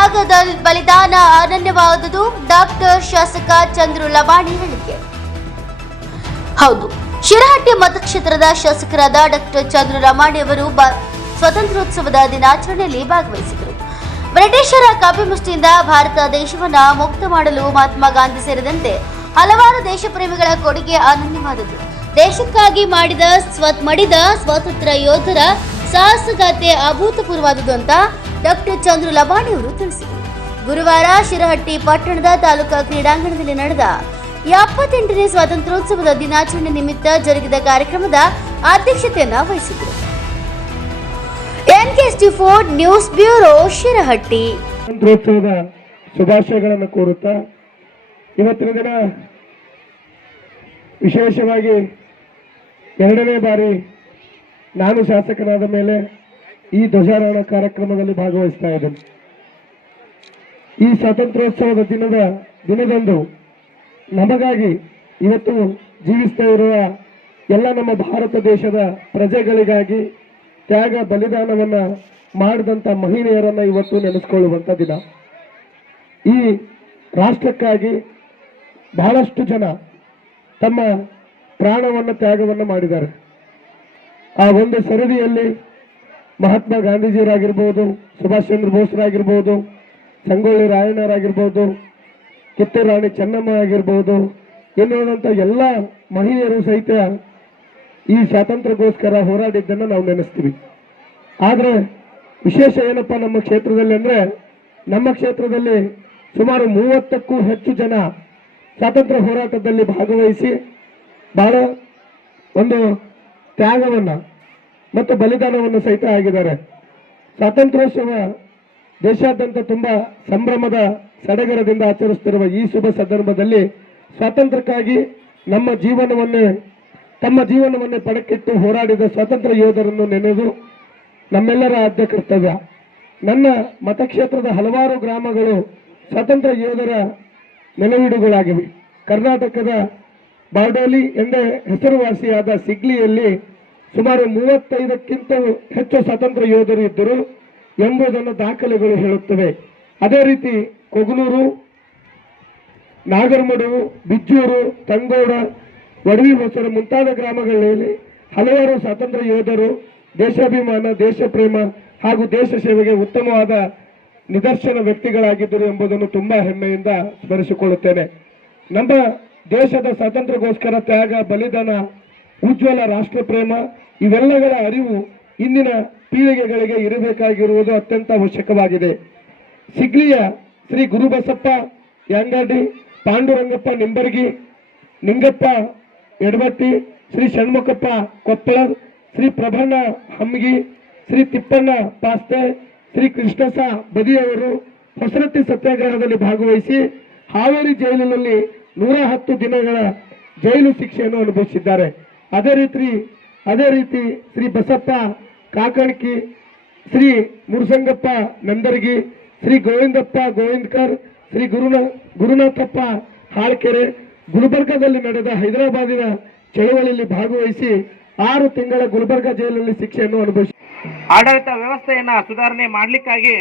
ತ್ಯಾಗದ ಬಲಿದಾನ ಅನನ್ಯವಾದುದು. ಡಾಕ್ಟರ್ ಶಾಸಕ ಚಂದ್ರು ಲಮಾಣಿ ಹೇಳಿಕೆ. ಹೌದು, ಶಿರಹಟ್ಟಿ ಮತಕ್ಷೇತ್ರದ ಶಾಸಕರಾದ ಡಾಕ್ಟರ್ ಚಂದ್ರು ಲಮಾಣಿ ಅವರು ಸ್ವಾತಂತ್ರ್ಯೋತ್ಸವದ ದಿನಾಚರಣೆಯಲ್ಲಿ ಭಾಗವಹಿಸಿದರು. ಬ್ರಿಟಿಷರ ಕಪಿಮುಷ್ಟಿಯಿಂದ ಭಾರತ ದೇಶವನ್ನ ಮುಕ್ತ ಮಾಡಲು ಮಹಾತ್ಮ ಗಾಂಧಿ ಸೇರಿದಂತೆ ಹಲವಾರು ದೇಶ ಪ್ರೇಮಿಗಳ ಕೊಡುಗೆ ಅನನ್ಯವಾದದ್ದು. ದೇಶಕ್ಕಾಗಿ ಮಡಿದ ಸ್ವಾತಂತ್ರ್ಯ ಯೋಧರ ಸಾಹಸಗಾಥೆ ಅಭೂತಪೂರ್ವವಾದುದು ಅಂತ ಡಾಕ್ಟರ್ ಚಂದ್ರು ಲಮಾಣಿ ಅವರು ತಿಳಿಸಿದರು. ಗುರುವಾರ ಶಿರಹಟ್ಟಿ ಪಟ್ಟಣದ ತಾಲೂಕಾ ಕ್ರೀಡಾಂಗಣದಲ್ಲಿ ನಡೆದ 78ನೇ ಸ್ವಾತಂತ್ರ್ಯೋತ್ಸವದ ದಿನಾಚರಣೆ ನಿಮಿತ್ತ ಜರುಗಿದ ಕಾರ್ಯಕ್ರಮದ ಅಧ್ಯಕ್ಷತೆಯನ್ನ ವಹಿಸಿದರು. NK64 news bureau Shirahatti. ಸ್ವಾತಂತ್ರ್ಯೋತ್ಸವದ ಶುಭಾಶಯಗಳನ್ನು ಕೋರುತ್ತಾ ಇವತ್ತಿನ ದಿನ ವಿಶೇಷವಾಗಿ 2ನೇ ಬಾರಿ ನಾನು ಶಾಸಕನಾದ ಮೇಲೆ ಈ ಧ್ವಜಾರೋಹಣ ಕಾರ್ಯಕ್ರಮದಲ್ಲಿ ಭಾಗವಹಿಸ್ತಾ ಇದ್ದೇನೆ. ಈ ಸ್ವಾತಂತ್ರ್ಯೋತ್ಸವದ ದಿನದಂದು ನಮಗಾಗಿ ಇವತ್ತು ಜೀವಿಸ್ತಾ ಇರುವ ಎಲ್ಲ ನಮ್ಮ ಭಾರತ ದೇಶದ ಪ್ರಜೆಗಳಿಗಾಗಿ ತ್ಯಾಗ ಬಲಿದಾನವನ್ನ ಮಾಡಿದಂಥ ಮಹಿಳೆಯರನ್ನ ಇವತ್ತು ನೆನೆಸ್ಕೊಳ್ಳುವಂಥ ದಿನ. ಈ ರಾಷ್ಟ್ರಕ್ಕಾಗಿ ಬಹಳಷ್ಟು ಜನ ತಮ್ಮ ಪ್ರಾಣವನ್ನು ತ್ಯಾಗವನ್ನು ಮಾಡಿದ್ದಾರೆ. ಆ ಒಂದು ಸರದಿಯಲ್ಲಿ ಮಹಾತ್ಮ ಗಾಂಧೀಜಿಯವರಾಗಿರ್ಬೋದು, ಸುಭಾಷ್ ಚಂದ್ರ ಬೋಸ್ರಾಗಿರ್ಬೋದು, ಸಂಗೊಳ್ಳಿ ರಾಯಣ್ಣರಾಗಿರ್ಬೋದು, ಕಿತ್ತೂರು ರಾಣಿ ಚೆನ್ನಮ್ಮ ಆಗಿರ್ಬೋದು, ಎನ್ನುವಂಥ ಎಲ್ಲ ಮಹಿಳೆಯರು ಸಹಿತ ಈ ಸ್ವಾತಂತ್ರ್ಯಕ್ಕೋಸ್ಕರ ಹೋರಾಡಿದ್ದನ್ನು ನಾವು ನೆನೆಸ್ತೀವಿ. ಆದರೆ ವಿಶೇಷ ಏನಪ್ಪ ನಮ್ಮ ಕ್ಷೇತ್ರದಲ್ಲಿ ಅಂದರೆ, ನಮ್ಮ ಕ್ಷೇತ್ರದಲ್ಲಿ ಸುಮಾರು 30ಕ್ಕೂ ಹೆಚ್ಚು ಜನ ಸ್ವಾತಂತ್ರ್ಯ ಹೋರಾಟದಲ್ಲಿ ಭಾಗವಹಿಸಿ ಬಹಳ ಒಂದು ತ್ಯಾಗವನ್ನು ಮತ್ತು ಬಲಿದಾನವನ್ನು ಸಹಿತ ಆಗಿದ್ದಾರೆ. ಸ್ವಾತಂತ್ರ್ಯೋತ್ಸವ ದೇಶಾದ್ಯಂತ ತುಂಬಾ ಸಂಭ್ರಮದ ಸಡಗರದಿಂದ ಆಚರಿಸುತ್ತಿರುವ ಈ ಶುಭ ಸಂದರ್ಭದಲ್ಲಿ ಸ್ವಾತಂತ್ರ್ಯಕ್ಕಾಗಿ ತಮ್ಮ ಜೀವನವನ್ನೇ ಪಡಕ್ಕಿಟ್ಟು ಹೋರಾಡಿದ ಸ್ವಾತಂತ್ರ್ಯ ಯೋಧರನ್ನು ನೆನೆದು ನಮ್ಮೆಲ್ಲರ ಆದ್ಯ ಕರ್ತವ್ಯ. ನನ್ನ ಮತಕ್ಷೇತ್ರದ ಹಲವಾರು ಗ್ರಾಮಗಳು ಸ್ವಾತಂತ್ರ್ಯ ಯೋಧರ ನೆನವೀಡುಗಳಾಗಿವೆ. ಕರ್ನಾಟಕದ ಬಾರ್ಡೋಲಿ ಎಂದೇ ಹೆಸರುವಾಸಿಯಾದ ಸಿಗ್ಲಿಯಲ್ಲಿ ಸುಮಾರು 35ಕ್ಕಿಂತ ಹೆಚ್ಚು ಸ್ವಾತಂತ್ರ್ಯ ಯೋಧರು ಇದ್ದರು ಎಂಬುದನ್ನು ದಾಖಲೆಗಳು ಹೇಳುತ್ತವೆ. ಅದೇ ರೀತಿ ಕೊಗನೂರು, ನಾಗರಮಡುವು, ಬಿಜ್ಜೂರು, ತಂಗೋಡ, ವಡವಿ ಹೊಸರ ಮುಂತಾದ ಗ್ರಾಮಗಳಲ್ಲಿ ಹಲವಾರು ಸ್ವಾತಂತ್ರ್ಯ ಯೋಧರು ದೇಶಾಭಿಮಾನ, ದೇಶ ಪ್ರೇಮ ಹಾಗೂ ದೇಶ ಸೇವೆಗೆ ಉತ್ತಮವಾದ ನಿದರ್ಶನ ವ್ಯಕ್ತಿಗಳಾಗಿದ್ದರು ಎಂಬುದನ್ನು ತುಂಬಾ ಹೆಮ್ಮೆಯಿಂದ ಸ್ಮರಿಸಿಕೊಳ್ಳುತ್ತೇನೆ. ನಮ್ಮ ದೇಶದ ಸ್ವಾತಂತ್ರ್ಯಕ್ಕೋಸ್ಕರ ತ್ಯಾಗ, ಬಲಿದಾನ, ಉಜ್ವಲ ರಾಷ್ಟ್ರ ಪ್ರೇಮ ಇವೆಲ್ಲಗಳ ಅರಿವು ಇಂದಿನ ಪೀಳಿಗೆಗಳಿಗೆ ಇರಬೇಕಾಗಿರುವುದು ಅತ್ಯಂತ ಅವಶ್ಯಕವಾಗಿದೆ. ಸಿಗ್ಲಿಯ ಶ್ರೀ ಗುರುಬಸಪ್ಪ ಯಾಂಗಡಿ, ಪಾಂಡುರಂಗಪ್ಪ ನಿಂಬರ್ಗಿ, ನಿಂಗಪ್ಪ ಎಡವಟ್ಟಿ, ಶ್ರೀ ಷಣ್ಮುಖಪ್ಪ ಕೊಪ್ಪಳ, ಶ್ರೀ ಪ್ರಭಣ್ಣ ಹಮ್ಗಿ, ಶ್ರೀ ತಿಪ್ಪಣ್ಣ ಪಾಸ್ತೆ, ಶ್ರೀ ಕೃಷ್ಣಸ ಬದಿಯವರು ಹೊಸರಟ್ಟಿ ಸತ್ಯಾಗ್ರಹದಲ್ಲಿ ಭಾಗವಹಿಸಿ ಹಾವೇರಿ ಜೈಲಿನಲ್ಲಿ 110 ದಿನಗಳ ಜೈಲು ಶಿಕ್ಷೆಯನ್ನು ಅನುಭವಿಸಿದ್ದಾರೆ. ಅದೇ ರೀತಿ ಶ್ರೀ ಬಸಪ್ಪ ಕಾಕಣಿಕಿ, ಶ್ರೀ ಮುರುಸಂಗಪ್ಪ ನಂದರ್ಗಿ, ಶ್ರೀ ಗೋವಿಂದಪ್ಪ ಗೋವಿಂದ್ಕರ್, ಶ್ರೀ ಗುರುನಾಥಪ್ಪ ಹಾಳ್ಕೆರೆ ಗುಲ್ಬರ್ಗಾದಲ್ಲಿ ನಡೆದ ಹೈದರಾಬಾದಿನ ಚಳವಳಿಯಲ್ಲಿ ಭಾಗವಹಿಸಿ 6 ತಿಂಗಳ ಗುಲ್ಬರ್ಗ ಜೈಲಿನಲ್ಲಿ ಶಿಕ್ಷೆಯನ್ನು ಅನುಭವಿಸಿ ಆಡಳಿತ ವ್ಯವಸ್ಥೆಯನ್ನ ಸುಧಾರಣೆ ಮಾಡಲಿಕ್ಕಾಗಿ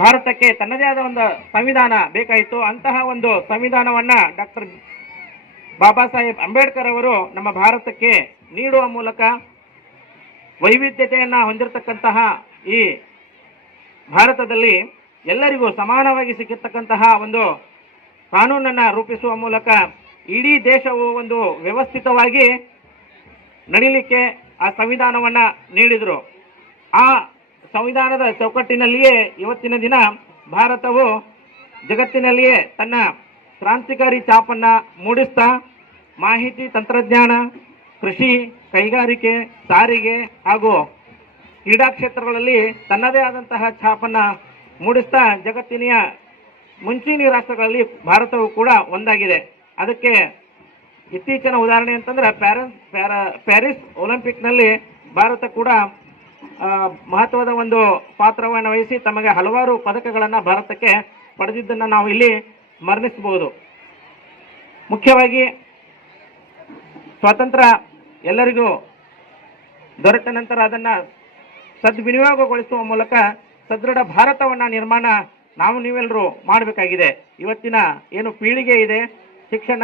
ಭಾರತಕ್ಕೆ ತನ್ನದೇ ಆದ ಒಂದು ಸಂವಿಧಾನ ಬೇಕಾಯಿತು. ಅಂತಹ ಒಂದು ಸಂವಿಧಾನವನ್ನ ಡಾಕ್ಟರ್ ಬಾಬಾ ಸಾಹೇಬ್ ಅಂಬೇಡ್ಕರ್ ಅವರು ನಮ್ಮ ಭಾರತಕ್ಕೆ ನೀಡುವ ಮೂಲಕ ವೈವಿಧ್ಯತೆಯನ್ನ ಹೊಂದಿರತಕ್ಕಂತಹ ಈ ಭಾರತದಲ್ಲಿ ಎಲ್ಲರಿಗೂ ಸಮಾನವಾಗಿ ಸಿಕ್ಕಿರ್ತಕ್ಕಂತಹ ಒಂದು ಕಾನೂನನ್ನ ರೂಪಿಸುವ ಮೂಲಕ ಇಡೀ ದೇಶವು ಒಂದು ವ್ಯವಸ್ಥಿತವಾಗಿ ನಡೀಲಿಕ್ಕೆ ಆ ಸಂವಿಧಾನವನ್ನ ನೀಡಿದರು. ಆ ಸಂವಿಧಾನದ ಚೌಕಟ್ಟಿನಲ್ಲಿಯೇ ಇವತ್ತಿನ ದಿನ ಭಾರತವು ಜಗತ್ತಿನಲ್ಲಿಯೇ ತನ್ನ ಕ್ರಾಂತಿಕಾರಿ ಛಾಪನ್ನ ಮೂಡಿಸ್ತಾ ಮಾಹಿತಿ ತಂತ್ರಜ್ಞಾನ, ಕೃಷಿ, ಕೈಗಾರಿಕೆ, ಸಾರಿಗೆ ಹಾಗೂ ಕ್ರೀಡಾ ಕ್ಷೇತ್ರಗಳಲ್ಲಿ ತನ್ನದೇ ಆದಂತಹ ಛಾಪನ್ನ ಮೂಡಿಸ್ತಾ ಜಗತ್ತಿನ ಮುಂಚೂಣಿ ರಾಷ್ಟ್ರಗಳಲ್ಲಿ ಭಾರತವು ಕೂಡ ಒಂದಾಗಿದೆ. ಅದಕ್ಕೆ ಇತ್ತೀಚಿನ ಉದಾಹರಣೆ ಅಂತಂದ್ರೆ ಪ್ಯಾರಿಸ್ ಒಲಿಂಪಿಕ್ನಲ್ಲಿ ಭಾರತ ಕೂಡ ಮಹತ್ವದ ಒಂದು ಪಾತ್ರವನ್ನು ವಹಿಸಿ ತಮಗೆ ಹಲವಾರು ಪದಕಗಳನ್ನು ಭಾರತಕ್ಕೆ ಪಡೆದಿದ್ದನ್ನು ನಾವು ಇಲ್ಲಿ ಸ್ಮರಿಸಬಹುದು. ಮುಖ್ಯವಾಗಿ ಸ್ವಾತಂತ್ರ್ಯ ಎಲ್ಲರಿಗೂ ದೊರೆತ ನಂತರ ಅದನ್ನು ಸದ್ವಿನಿಯೋಗಗೊಳಿಸುವ ಮೂಲಕ ಸದೃಢ ಭಾರತವನ್ನ ನಿರ್ಮಾಣ ನಾವು ನೀವೆಲ್ಲರೂ ಮಾಡಬೇಕಾಗಿದೆ. ಇವತ್ತಿನ ಏನು ಪೀಳಿಗೆ ಇದೆ, ಶಿಕ್ಷಣ,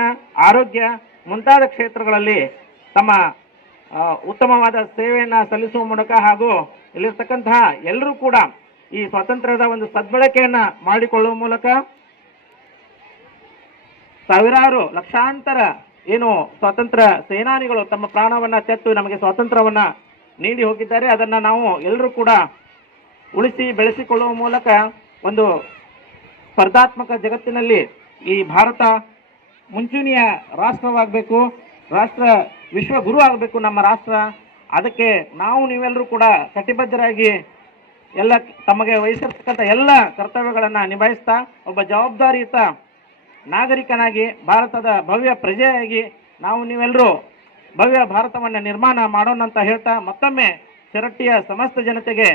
ಆರೋಗ್ಯ ಮುಂತಾದ ಕ್ಷೇತ್ರಗಳಲ್ಲಿ ತಮ್ಮ ಉತ್ತಮವಾದ ಸೇವೆಯನ್ನು ಸಲ್ಲಿಸುವ ಮೂಲಕ ಹಾಗೂ ಇಲ್ಲಿರ್ತಕ್ಕಂತಹ ಎಲ್ಲರೂ ಕೂಡ ಈ ಸ್ವಾತಂತ್ರ್ಯದ ಒಂದು ಸದ್ಬಳಕೆಯನ್ನ ಮಾಡಿಕೊಳ್ಳುವ ಮೂಲಕ ಸಾವಿರಾರು ಲಕ್ಷಾಂತರ ಏನು ಸ್ವಾತಂತ್ರ್ಯ ಸೇನಾನಿಗಳು ತಮ್ಮ ಪ್ರಾಣವನ್ನ ತೆತ್ತು ನಮಗೆ ಸ್ವಾತಂತ್ರ್ಯವನ್ನ ನೀಡಿ ಹೋಗಿದ್ದಾರೆ. ಅದನ್ನ ನಾವು ಎಲ್ಲರೂ ಕೂಡ ಉಳಿಸಿ ಬೆಳೆಸಿಕೊಳ್ಳುವ ಮೂಲಕ ಒಂದು ಸ್ಪರ್ಧಾತ್ಮಕ ಜಗತ್ತಿನಲ್ಲಿ ಈ ಭಾರತ ಮುಂಚೂಣಿಯ ರಾಷ್ಟ್ರವಾಗಬೇಕು, ರಾಷ್ಟ್ರ ವಿಶ್ವ ಗುರು ಆಗಬೇಕು ನಮ್ಮ ರಾಷ್ಟ್ರ. ಅದಕ್ಕೆ ನಾವು ನೀವೆಲ್ಲರೂ ಕೂಡ ಕಟಿಬದ್ಧರಾಗಿ ಎಲ್ಲ ತಮಗೆ ವಹಿಸಿರ್ತಕ್ಕಂಥ ಎಲ್ಲ ಕರ್ತವ್ಯಗಳನ್ನು ನಿಭಾಯಿಸ್ತಾ ಒಬ್ಬ ಜವಾಬ್ದಾರಿಯುತ ನಾಗರಿಕನಾಗಿ ಭಾರತದ ಭವ್ಯ ಪ್ರಜೆಯಾಗಿ ನಾವು ನೀವೆಲ್ಲರೂ ಭವ್ಯ ಭಾರತವನ್ನು ನಿರ್ಮಾಣ ಮಾಡೋಣ ಅಂತ ಹೇಳ್ತಾ ಮತ್ತೊಮ್ಮೆ ಶಿರಹಟ್ಟಿಯ ಸಮಸ್ತ ಜನತೆಗೆ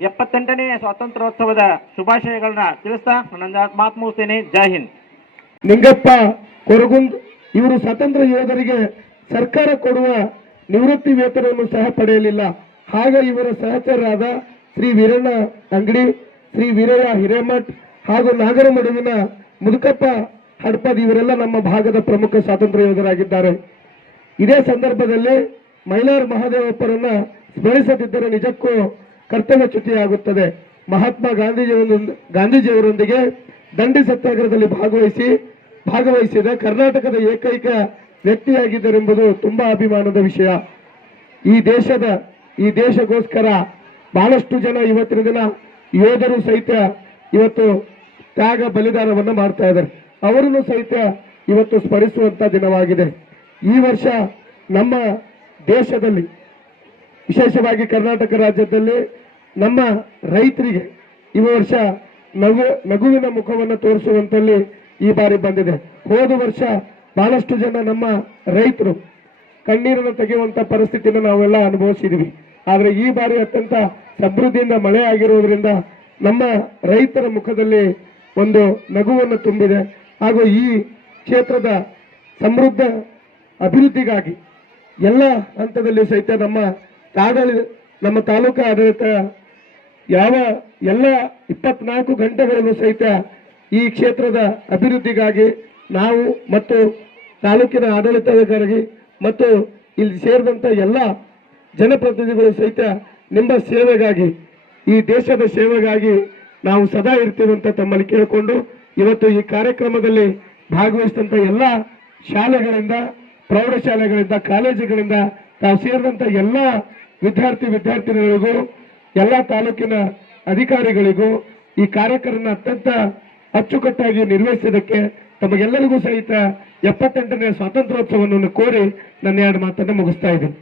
78ನೇ ಸ್ವಾತಂತ್ರ್ಯೋತ್ಸವದ ಶುಭಾಶಯಗಳನ್ನ ತಿಳಿಸ್ತಾ ನನ್ನ ಮಾತು ಮುಗಿಸ್ತೇನೆ. ಜೈ ಹಿಂದ್. ನಿಂಗಪ್ಪ ಕೊರಗುಂದ್ ಇವರು ಸ್ವಾತಂತ್ರ್ಯ ಯೋಧರಿಗೆ ಸರ್ಕಾರ ಕೊಡುವ ನಿವೃತ್ತಿ ವೇತನವನ್ನು ಸಹ ಪಡೆಯಲಿಲ್ಲ. ಹಾಗ ಇವರ ಸಹಚರರಾದ ಶ್ರೀ ವೀರಣ್ಣ ಅಂಗಡಿ, ಶ್ರೀ ವೀರಯ್ಯ ಹಿರೇಮಠ್ ಹಾಗೂ ನಾಗರಮಡುವಿನ ಮುದುಕಪ್ಪ ಹಡ್ಪದ್ ಇವರೆಲ್ಲ ನಮ್ಮ ಭಾಗದ ಪ್ರಮುಖ ಸ್ವಾತಂತ್ರ್ಯ ಯೋಧರಾಗಿದ್ದಾರೆ. ಇದೇ ಸಂದರ್ಭದಲ್ಲಿ ಮೈಲಾರ್ ಮಹದೇವಪ್ಪರನ್ನ ಸ್ಮರಿಸದಿದ್ದರೆ ನಿಜಕ್ಕೂ ಕರ್ತವ್ಯಚ್ಯುತಿಯಾಗುತ್ತದೆ. ಮಹಾತ್ಮ ಗಾಂಧೀಜಿಯವರೊಂದಿಗೆ ದಂಡಿ ಸತ್ಯಾಗ್ರಹದಲ್ಲಿ ಭಾಗವಹಿಸಿದ ಕರ್ನಾಟಕದ ಏಕೈಕ ವ್ಯಕ್ತಿಯಾಗಿದ್ದರೆಂಬುದು ತುಂಬಾ ಅಭಿಮಾನದ ವಿಷಯ. ಈ ದೇಶಗೋಸ್ಕರ ಬಹಳಷ್ಟು ಜನ ಇವತ್ತಿನ ದಿನ ಯೋಧರು ಸಹಿತ ಇವತ್ತು ತ್ಯಾಗ ಬಲಿದಾನವನ್ನು ಮಾಡ್ತಾ ಇದ್ದಾರೆ. ಅವರನ್ನು ಸಹಿತ ಇವತ್ತು ಸ್ಮರಿಸುವಂತ ದಿನವಾಗಿದೆ. ಈ ವರ್ಷ ನಮ್ಮ ದೇಶದಲ್ಲಿ ವಿಶೇಷವಾಗಿ ಕರ್ನಾಟಕ ರಾಜ್ಯದಲ್ಲಿ ನಮ್ಮ ರೈತರಿಗೆ ಈ ವರ್ಷ ನಗುವಿನ ಮುಖವನ್ನು ತೋರಿಸುವಂತಲ್ಲಿ ಈ ಬಾರಿ ಬಂದಿದೆ. ಹೋದ ವರ್ಷ ಬಹಳಷ್ಟು ಜನ ನಮ್ಮ ರೈತರು ಕಣ್ಣೀರನ್ನು ತೆಗೆಯುವಂತ ಪರಿಸ್ಥಿತಿಯನ್ನು ನಾವೆಲ್ಲ ಅನುಭವಿಸಿದ್ವಿ. ಆದರೆ ಈ ಬಾರಿ ಅತ್ಯಂತ ಸಮೃದ್ಧಿಯಿಂದ ಮಳೆ ಆಗಿರುವುದರಿಂದ ನಮ್ಮ ರೈತರ ಮುಖದಲ್ಲಿ ಒಂದು ನಗುವನ್ನು ತುಂಬಿದೆ. ಹಾಗೂ ಈ ಕ್ಷೇತ್ರದ ಸಮೃದ್ಧ ಅಭಿವೃದ್ಧಿಗಾಗಿ ಎಲ್ಲ ಹಂತದಲ್ಲಿ ಸಹಿತ ನಮ್ಮ ತಾಲೂಕಾ ಆಡಳಿತ ಎಲ್ಲ 24 ಗಂಟೆಗಳಲ್ಲೂ ಸಹಿತ ಈ ಕ್ಷೇತ್ರದ ಅಭಿವೃದ್ಧಿಗಾಗಿ ನಾವು ಮತ್ತು ತಾಲೂಕಿನ ಆಡಳಿತಗಾರರಿಗೆ ಮತ್ತು ಇಲ್ಲಿ ಸೇರಿದಂತ ಎಲ್ಲ ಜನಪ್ರತಿನಿಧಿಗಳು ಸಹಿತ ನಿಮ್ಮ ಸೇವೆಗಾಗಿ, ಈ ದೇಶದ ಸೇವೆಗಾಗಿ ನಾವು ಸದಾ ಇರ್ತೀವಿ ಅಂತ ತಮ್ಮಲ್ಲಿ ಕೇಳಿಕೊಂಡು ಇವತ್ತು ಈ ಕಾರ್ಯಕ್ರಮದಲ್ಲಿ ಭಾಗವಹಿಸಿದಂತ ಎಲ್ಲ ಶಾಲೆಗಳಿಂದ, ಪ್ರೌಢಶಾಲೆಗಳಿಂದ, ಕಾಲೇಜುಗಳಿಂದ ತಾವು ಸೇರಿದಂತ ಎಲ್ಲ ವಿದ್ಯಾರ್ಥಿನಿಗಳಿಗೂ, ಎಲ್ಲ ತಾಲೂಕಿನ ಅಧಿಕಾರಿಗಳಿಗೂ ಈ ಕಾರ್ಯಕ್ರಮ ಅತ್ಯಂತ ಅಚ್ಚುಕಟ್ಟಾಗಿ ನಿರ್ವಹಿಸಿದ್ದಕ್ಕೆ ತಮಗೆಲ್ಲರಿಗೂ ಸಹಿತ 78ನೇ ಸ್ವಾತಂತ್ರ್ಯೋತ್ಸವವನ್ನು ಕೋರಿ ನನ್ನ 2 ಮಾತನ್ನು ಮುಗಿಸ್ತಾ ಇದ್ದೀನಿ.